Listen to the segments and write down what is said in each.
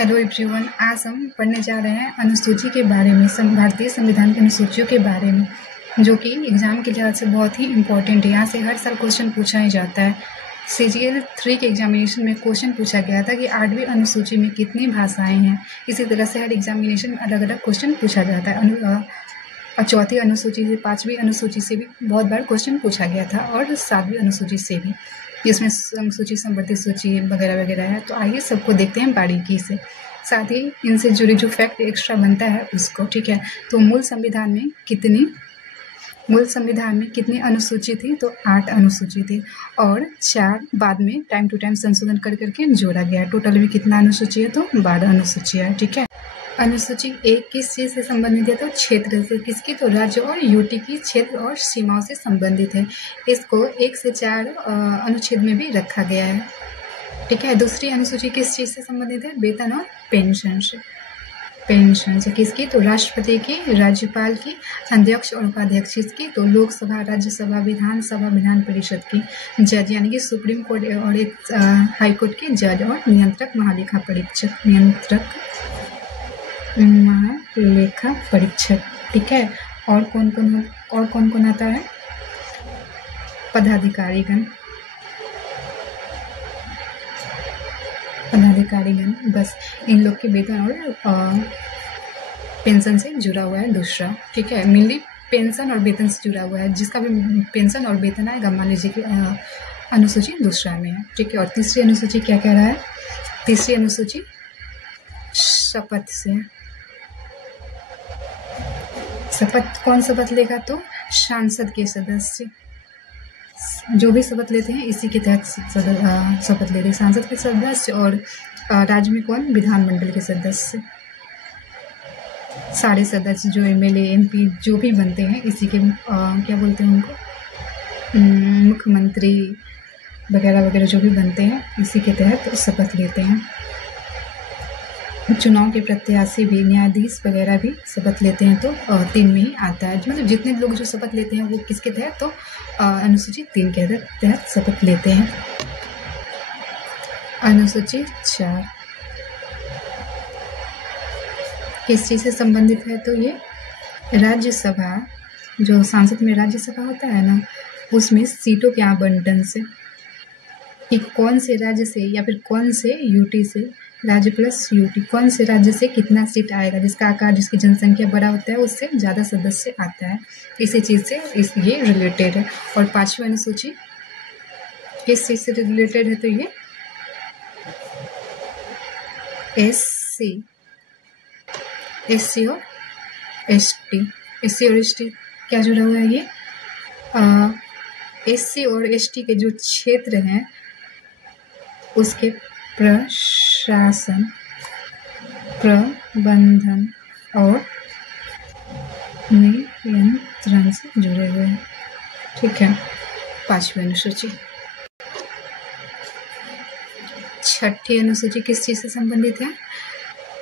Hello everyone, आज हम पढ़ने जा रहे हैं अनुसूची के बारे में, भारतीय संविधान की अनुसूचियों के बारे में, जो कि एग्जाम के लिहाज से बहुत ही इम्पोर्टेंट है। यहाँ से हर साल क्वेश्चन पूछा ही जाता है। CGL 3 के एग्जामिनेशन में क्वेश्चन पूछा गया था कि 8वीं अनुसूची में कितनी भाषाएं हैं। इसी तरह से हर एग्जामिनेशन में अलग अलग क्वेश्चन पूछा जाता है। चौथी अनुसूची से, 5वीं अनुसूची से भी बहुत बार क्वेश्चन पूछा गया था और 7वीं अनुसूची से भी, जिसमें अनुसूची, संवर्धित सूची वगैरह वगैरह है। तो आइए सबको देखते हैं बारीकी से, साथ ही इनसे जुड़े जो फैक्ट एक्स्ट्रा बनता है उसको। ठीक है, तो मूल संविधान में कितनी अनुसूची थी? तो 8 अनुसूची थी और 4 बाद में टाइम टू टाइम संशोधन कर करके जोड़ा गया। टोटल में कितना अनुसूची है? तो 12 अनुसूची है। ठीक है, अनुसूची 1 किस चीज़ से संबंधित है? तो क्षेत्र से। किसकी? तो राज्य और यूटी की क्षेत्र और सीमाओं से संबंधित है। इसको 1 से 4 अनुच्छेद में भी रखा गया है। ठीक है, दूसरी अनुसूची किस चीज़ से संबंधित है? वेतन और पेंशन से। किसकी? तो राष्ट्रपति की, राज्यपाल की, अध्यक्ष और उपाध्यक्ष की, तो लोकसभा, राज्यसभा, विधानसभा, विधान परिषद की, जज यानी कि सुप्रीम कोर्ट और एक हाई कोर्ट के जज, और नियंत्रक, महालेखा परीक्षक। ठीक है, और कौन कौन आता है? पदाधिकारीगण। बस इन लोग के वेतन और पेंशन से जुड़ा हुआ है दूसरा। ठीक है, मेनली पेंशन और वेतन से जुड़ा हुआ है। जिसका भी पेंशन और वेतन आएगा, मान लीजिए कि अनुसूची दूसरा में है। ठीक है, और तीसरी अनुसूची क्या कह रहा है? तीसरी अनुसूची शपथ से। शपथ कौन शपथ लेगा? तो सांसद के सदस्य, जो भी शपथ लेते हैं इसी के तहत शपथ लेते हैं। सांसद के सदस्य और राज्य में कौन? विधानमंडल के सदस्य, सारे सदस्य जो MLA MP जो भी बनते हैं इसी के क्या बोलते हैं उनको? मुख्यमंत्री वगैरह वगैरह जो भी बनते हैं इसी के तहत शपथ लेते हैं। चुनाव के प्रत्याशी भी, न्यायाधीश वगैरह भी शपथ लेते हैं। तो 3 में ही आता है। मतलब जितने लोग जो शपथ लेते हैं वो किसके तहत? तो अनुसूची 3 के तहत शपथ लेते हैं। अनुसूची 4 किस चीज़ से संबंधित है? तो ये राज्यसभा, जो सांसद में राज्यसभा होता है ना, उसमें सीटों के आवंटन से, कि कौन से राज्य से या फिर कौन से यूटी से, राज्य प्लस यूटी, कौन से राज्य से कितना सीट आएगा, जिसका आकार, जिसकी जनसंख्या बड़ा होता है उससे ज़्यादा सदस्य आता है। इसी चीज़ से ये रिलेटेड है। और 5वीं अनुसूची किस चीज़ से रिलेटेड है? तो ये SC और ST क्या जुड़ा हुआ है? ये SC और ST के जो क्षेत्र हैं उसके प्रशासन, प्रबंधन और नियंत्रण से जुड़े हुए हैं। ठीक है, 5वीं अनुसूची। 6ठी अनुसूची किस चीज़ से संबंधित है?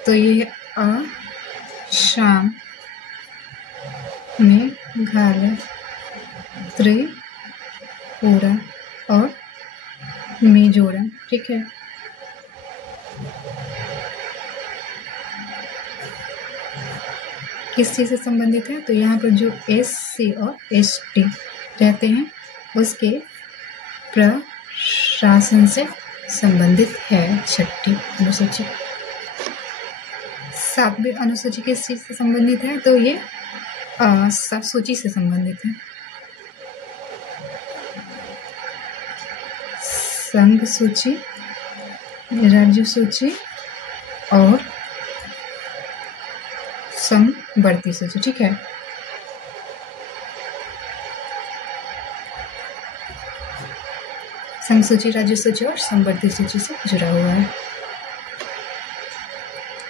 तो ये असम, मेघालय, त्रिपुरा और मिजोरम। ठीक है, किस चीज़ से संबंधित है? तो यहाँ पर जो SC और ST रहते हैं उसके प्रशासन से संबंधित है 6ठी अनुसूची। 7वीं अनुसूची किस चीज़ से संबंधित है? तो ये सूची से संबंधित है। संघ सूची, राज्य सूची और समवर्ती सूची। ठीक है, संघ सूची, राज्य सूची और समवर्ती सूची से जुड़ा हुआ है।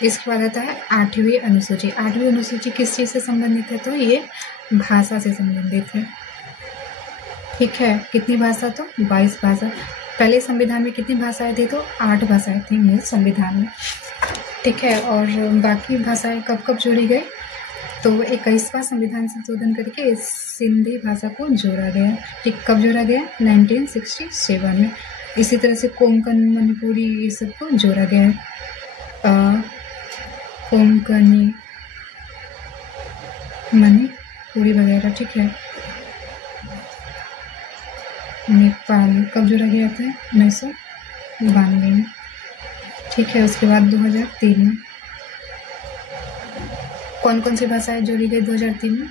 इसके बाद आता है 8वीं अनुसूची। 8वीं अनुसूची किस चीज़ से संबंधित है? तो ये भाषा से संबंधित है। ठीक है, कितनी भाषा? तो 22 भाषा। पहले संविधान में कितनी भाषाएं थी? तो 8 भाषाएं थी मूल संविधान में। ठीक है, और बाकी भाषाएं कब जोड़ी गई? तो 21वां संविधान संशोधन करके सिंधी भाषा को जोड़ा गया। ठीक, कब जोड़ा गया? 1967 में। इसी तरह से कोंकण, मणिपुरी, ये सबको जोड़ा गया है। कोंकणी, मणिपुरी वगैरह, ठीक है। नेपाली कब जोड़ा गया था? 1992 में, ठीक है। उसके बाद 2003 में कौन कौन सी भाषाएं जोड़ी गई 2003 में?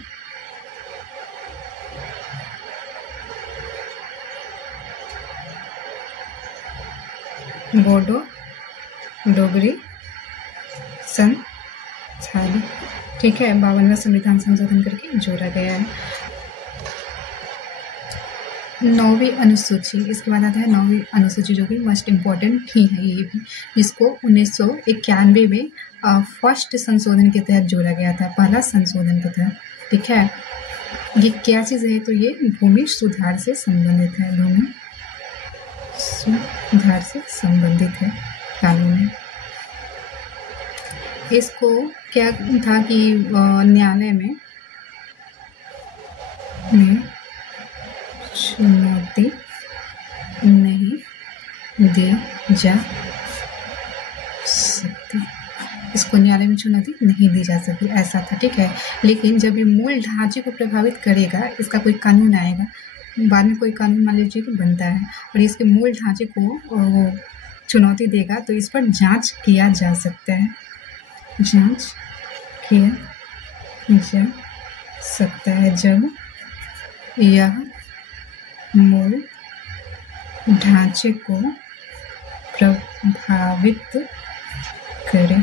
बोडो, डोगरी, संथाली, ठीक है। 52वां संविधान संशोधन करके जोड़ा गया है। 9वीं अनुसूची, इसके बाद आता है 9वीं अनुसूची, जो कि मोस्ट इम्पॉर्टेंट ही है ये भी, जिसको 1991 में फर्स्ट संशोधन के तहत जोड़ा गया था, पहला संशोधन के तहत, ठीक है। ये क्या चीज़ है? तो ये भूमि सुधार से संबंधित है, भूमि सुधार से संबंधित है कानून है। इसको क्या था कि न्यायालय में चुनौती नहीं दी जा सकती, इसको न्यायालय में चुनौती नहीं दी जा सकती, ऐसा था, ठीक है। लेकिन जब ये मूल ढांचे को प्रभावित करेगा, इसका कोई कानून आएगा, बाद में कोई कानून मान लीजिए कि बनता है और इसके मूल ढांचे को चुनौती देगा, तो इस पर जांच किया जा सकता है, जांच किया जा सकता है जब यह मूल ढांचे को प्रभावित करे,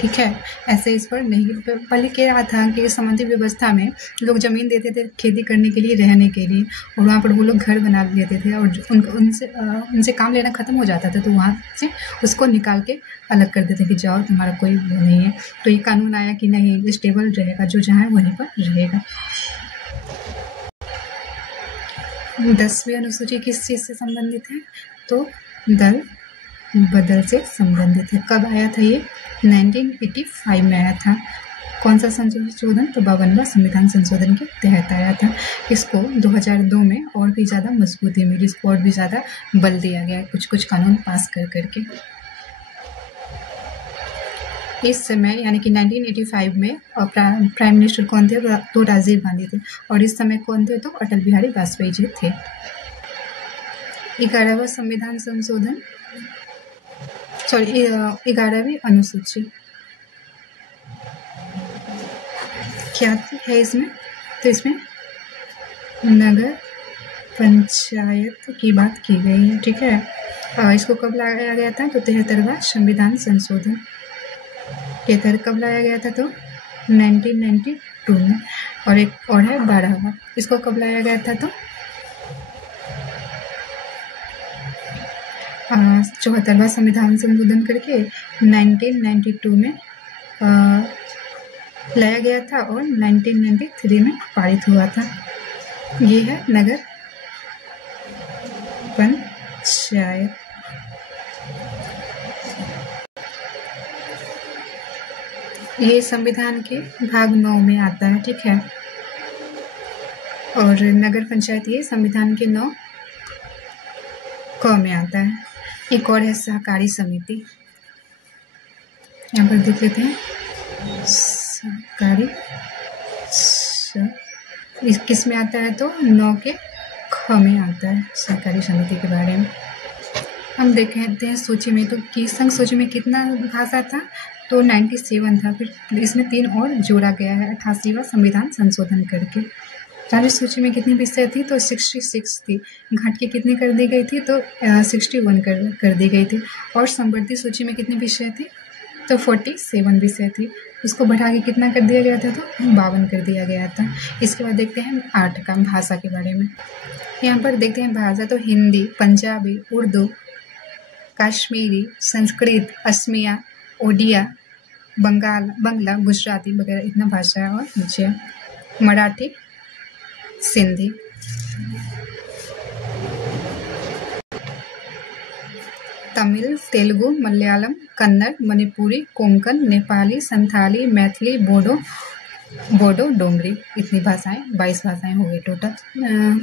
ठीक है। ऐसे इस पर नहीं, पहले कह रहा था कि समांतर व्यवस्था में लोग जमीन देते थे खेती करने के लिए, रहने के लिए, और वहाँ पर वो लोग घर बना लेते थे और उनसे काम लेना ख़त्म हो जाता था, तो वहाँ से उसको निकाल के अलग कर देते कि जाओ तुम्हारा कोई वो नहीं है। तो ये कानून आया कि नहीं, स्टेबल रहेगा, जो जहाँ है वहीं पर रहेगा। 10वीं अनुसूची किस चीज़ से संबंधित है? तो दल बदल से संबंधित है। कब आया था ये? 1985 में आया था। कौन सा संशोधन? तो 52वां संविधान संशोधन के तहत आया था। इसको 2002 में और भी ज़्यादा मजबूती मिली, इसको और भी ज़्यादा बल दिया गया कुछ कुछ कानून पास कर करके। इस समय यानी कि 1985 में प्राइम मिनिस्टर कौन थे? तो राजीव गांधी थे, और इस समय कौन थे? तो अटल बिहारी वाजपेयी जी थे। 11वां संविधान संशोधन, 11वीं अनुसूची क्या है इसमें? तो इसमें नगर पंचायत की बात की गई है, ठीक है। इसको कब लाया गया था? तो 73वां संविधान संशोधन के तहत कब लाया गया था? तो 1992 में। और एक और है 12वां, इसको कब लाया गया था? तो 74वां संविधान संशोधन करके 1992 में लाया गया था और 1993 में पारित हुआ था। ये है नगर पंचायत। ये संविधान के भाग 9 में आता है, ठीक है। और नगर पंचायत ये संविधान के 9 क में आता है। एक और है सहकारी समिति, यहाँ पर देख लेते हैं। सहकारी किस में आता है? तो 9 के ख में आता है सहकारी समिति के बारे में। हम देखते हैं सूची में, तो की संघ सूची में कितना भाषा था? तो 97 था, फिर इसमें 3 और जोड़ा गया है 88वां संविधान संशोधन करके। राज्य सूची में कितनी विषय थी? तो 66 थी। घाट की कितनी कर दी गई थी? तो 61 कर दी गई थी। और संवर्ती सूची में कितनी विषय थी? तो 47 विषय थी। उसको बढ़ा के कितना कर दिया गया था? तो 52 कर दिया गया था। इसके बाद देखते हैं 8 का भाषा के बारे में। यहाँ पर देखते हैं भाषा, तो हिंदी, पंजाबी, उर्दू, कश्मीरी, संस्कृत, असमिया, ओडिया, बंगला, गुजराती वगैरह इतना भाषा है। और नीचे मराठी, सिंधी। तमिल, तेलुगु, मलयालम, कन्नड़, मणिपुरी, कोंकण, नेपाली, संथाली, मैथिली, बोडो, बोडो, डोंगरी, इतनी भाषाएं, 22 भाषाएं हो गई टोटल।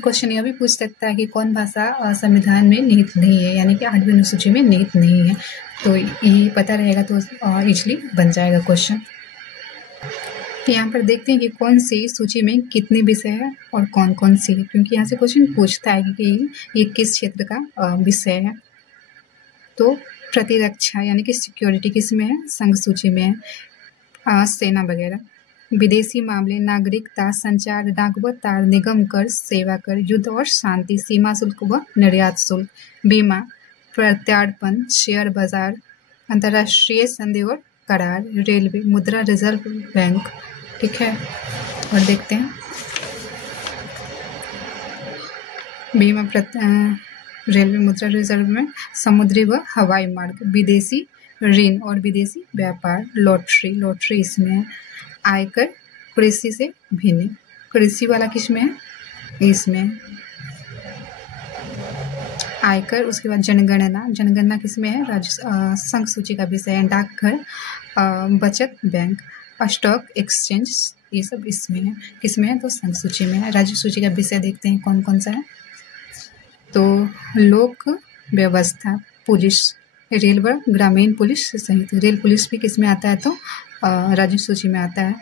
क्वेश्चन यह भी पूछ सकता है कि कौन भाषा संविधान में निहित नहीं है, यानी कि 8वीं अनुसूची में निहित नहीं है। तो ये पता रहेगा तो इजली बन जाएगा क्वेश्चन। यहाँ पर देखते हैं कि कौन सी सूची में कितने विषय है और कौन कौन सी है, क्योंकि यहाँ से क्वेश्चन पूछता है कि ये किस क्षेत्र का विषय है। तो प्रतिरक्षा यानी कि सिक्योरिटी किस में है, संघ सूची में है, सेना वगैरह। विदेशी मामले, नागरिकता, संचार, डाक व तार, निगम कर, सेवा कर, युद्ध और शांति, सीमा शुल्क व निर्यात शुल्क, बीमा, प्रत्यार्पण, शेयर बाजार, अंतर्राष्ट्रीय संधि और करार, रेलवे, मुद्रा, रिजर्व बैंक। ठीक है, और देखते हैं बीमा, रेलवे, मुद्रा, रिजर्व में, समुद्री व हवाई मार्ग, विदेशी ऋण और विदेशी व्यापार, लॉटरी इसमें है, आयकर, कृषि से भिन्न, कृषि वाला किस में है, इसमें आयकर। उसके बाद जनगणना किस में है, राज्य संघ सूची का विषय है, डाकघर, बचत बैंक, स्टॉक एक्सचेंज, ये सब इसमें है, किसमें है, तो संघ सूची में है। राज्य सूची का विषय देखते हैं कौन कौन सा है। तो लोक व्यवस्था, पुलिस, रेल व ग्रामीण पुलिस सहित, रेल पुलिस भी किस में आता है, तो राज्य सूची में आता है।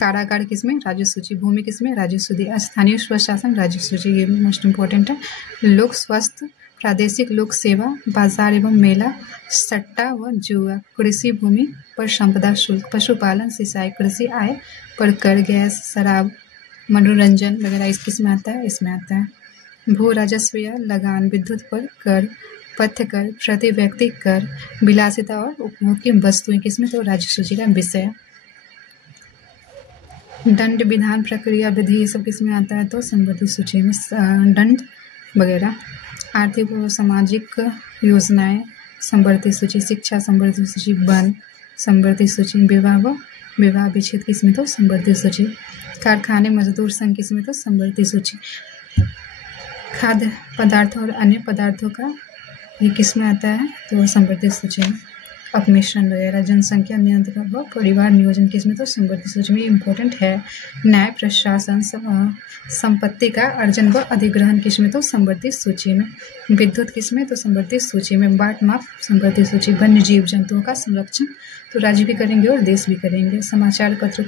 कारागार किसमें, राज्य सूची, भूमि किसमें, राज्य सूची, स्थानीय स्वशासन, राज्य सूची, ये मोस्ट इम्पोर्टेंट है। लोक स्वास्थ्य, प्रादेशिक लोक सेवा, बाजार एवं मेला, सट्टा व जुआ, कृषि भूमि पर संपदा शुल्क, पशुपालन, सिंचाई, कृषि आय पर कर, गैस, शराब, मनोरंजन वगैरह इस किस में आता है, इसमें आता है। भू राजस्व या लगान, विद्युत पर कर, पथ्य कर, प्रति व्यक्ति कर, विलासिता और उपभोग की वस्तुएं किसमें, तो राज्य सूची का विषय है। दंड, विधान, प्रक्रिया, विधि, ये सब किसमें आता है, तो संबंधित सूची में, दंड वगैरह। आर्थिक व सामाजिक योजनाएं, संबंधित सूची, शिक्षा संबंधित सूची, वन संबंधित सूची, विवाह विच्छेद किसमें, तो संबंधित सूची, कारखाने, मजदूर संघ किसमें, तो संबंधित सूची, खाद्य पदार्थों और अन्य पदार्थों का ये किस में आता है, तो संबंधित सूची में, अपमिश्रण वगैरह, जनसंख्या नियंत्रण व परिवार नियोजन किस में, तो संबंधित सूची में इम्पोर्टेंट है। न्याय प्रशासन, संपत्ति का अर्जन व अधिग्रहण किस में, तो संबंधित सूची में, विद्युत किस में, तो संबंधित सूची में, बाट माप संबंधित सूची, वन्य जीव जंतुओं का संरक्षण तो राज्य भी करेंगे और देश भी करेंगे। समाचार पत्र,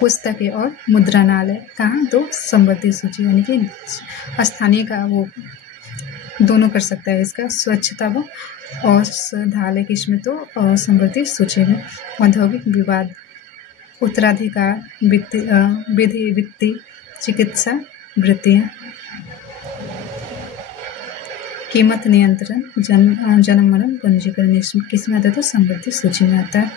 पुस्तकें और मुद्रणालय कहाँ, तो संबंधित सूची, यानी कि स्थानीय का वो दोनों कर सकता है इसका। स्वच्छता व औषधालय किसमें, तो संबंधित सूची में। औद्योगिक विवाद, उत्तराधिकार, विधि, वित्तीय, चिकित्सा वृत्तियाँ, कीमत नियंत्रण, जन्म मरण पंजीकरण किसमें आता है, तो संबंधित सूची में आता है।